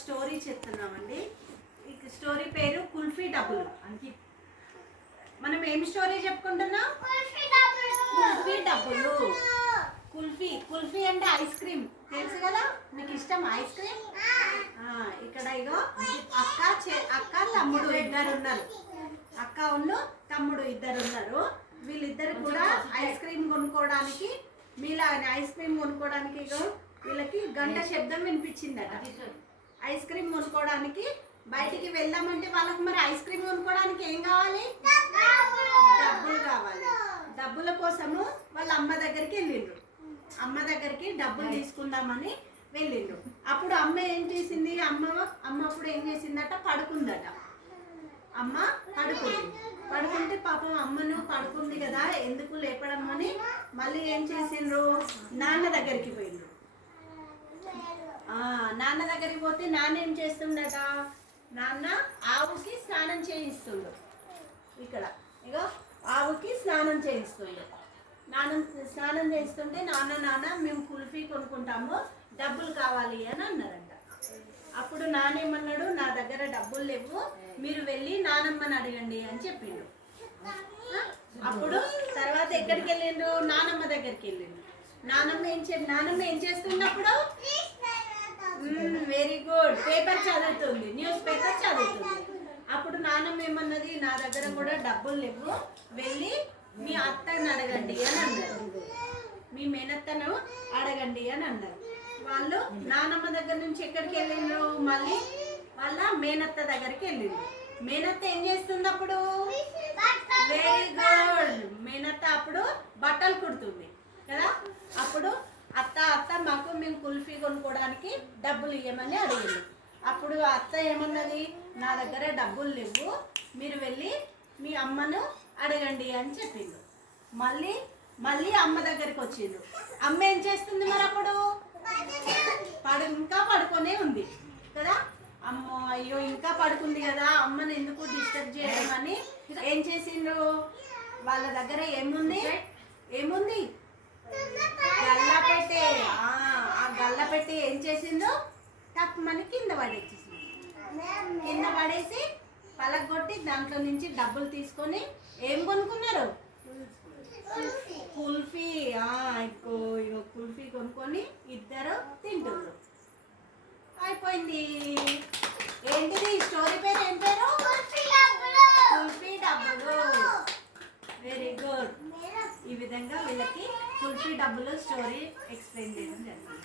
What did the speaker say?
Story చెప్తున్నామండి. ఈ story పేరు కుల్ఫీ డబ్బులు. మనం ఏం స్టోరీ చెప్పుకుంటున్నాం? కుల్ఫీ డబ్బులు. కుల్ఫీ అంటే ఐస్ క్రీమ్ తెలుసు కదా, మీకు ఇష్టం ఐస్ క్రీమ్? ఇక్కడ ఇగో అక్క తమ్ముడు ఇద్దరు ఉన్నారు. అక్క ఉన్న తమ్ముడు ఇద్దరు ఉన్నారు. వీళ్ళిద్దరు కూడా ఐస్ క్రీమ్ కొనుక్కోవడానికి, మీలాగనే ఐస్ క్రీమ్ కొనుక్కోవడానికి ఇగో వీళ్ళకి గంట శబ్దం వినిపించిందట. ఐస్ క్రీమ్ కొనుక్కోవడానికి బయటికి వెళ్దామంటే వాళ్ళకి మరి ఐస్ క్రీమ్ కొనుక్కోవడానికి ఏం కావాలి? డబ్బులు కావాలి. డబ్బుల కోసము వాళ్ళ అమ్మ దగ్గరికి వెళ్ళిండ్రు. అమ్మ దగ్గరికి డబ్బులు తీసుకుందామని వెళ్ళిండ్రు. అప్పుడు అమ్మ ఏం చేసింది? అమ్మ అప్పుడు ఏం చేసిందట? పడుకుందట. అమ్మ పడుకుంటే పాపం అమ్మను పడుకుంది కదా, ఎందుకు లేపడం అని మళ్ళీ ఏం చేసిండ్రు? నాన్న దగ్గరికి పోయిండ్రు. నాన్న దగ్గరికి పోతే నాన్న ఏం చేస్తుండట? నాన్న ఆవుకి స్నానం చేయిస్తుండు. ఇక్కడ ఇగో ఆవుకి స్నానం చేయిస్తుండు. స్నానం చేస్తుంటే నాన్న మేము కుల్ఫీ కొనుక్కుంటాము, డబ్బులు కావాలి అని అన్నారంట. అప్పుడు నానేమన్నాడు? నా దగ్గర డబ్బులు లేవు, మీరు వెళ్ళి నానమ్మని అడగండి అని చెప్పిండు. అప్పుడు తర్వాత ఎక్కడికి వెళ్ళిండ్రు? నానమ్మ దగ్గరికి వెళ్ళిండు. నానమ్మ ఏం చేస్తున్నప్పుడు? వెరీ గుడ్, పేపర్ చదువుతుంది, న్యూస్ పేపర్ చదువుతుంది. అప్పుడు నానమ్మ ఏమన్నది? నా దగ్గర కూడా డబ్బులు లేవు, వెళ్ళి మీ అత్తని అడగండి అని అన్నారు. మీ మేనత్తను అడగండి అని అన్నారు. వాళ్ళు నానమ్మ దగ్గర నుంచి ఎక్కడికి వెళ్ళిండ్రు? మళ్ళీ వాళ్ళ మేనత్త దగ్గరికి వెళ్ళిండ్రు. మేనత్త ఏం చేస్తుంది అప్పుడు? వెరీ గుడ్, మేనత్త అప్పుడు బట్టలు కుడుతుంది కదా. అప్పుడు అత్త మాకు మేము కుల్ఫీ కొనుక్కోవడానికి డబ్బులు ఇవ్వమని అడిగింది. అప్పుడు అత్త ఏమన్నది? నా దగ్గర డబ్బులు లేవు, మీరు వెళ్ళి మీ అమ్మను అడగండి అని చెప్పిండు. మళ్ళీ అమ్మ దగ్గరికి వచ్చిండు. అమ్మ ఏం చేస్తుంది మరి అప్పుడు? ఇంకా పడుకొనే ఉంది కదా. అమ్మో అయ్యో ఇంకా పడుకుంది కదా, అమ్మను ఎందుకు డిస్టర్బ్ చేయడం అని ఏం చేసిండ్రు? వాళ్ళ దగ్గర ఏముంది? గల్లపెట్టే. ఆ గల్లపెట్టి ఏం చేసిందో తప్పమని కింద పడేసి పలగొట్టి దాంట్లో నుంచి డబ్బులు తీసుకొని ఏం కొనుక్కున్నారు? కుల్ఫీ. కుల్ఫీ కొనుక్కొని ఇద్దరు తింటున్నారు. అయిపోయింది. ఏంటిది స్టోరీ పేరు? ఏం పేరు? కుల్ఫీ డబ్బులు. Very good. ఈ విధంగా వీళ్ళకి కుల్ఫీ డబ్బులు స్టోరీ ఎక్స్ప్లెయిన్ చేయడం జరిగింది.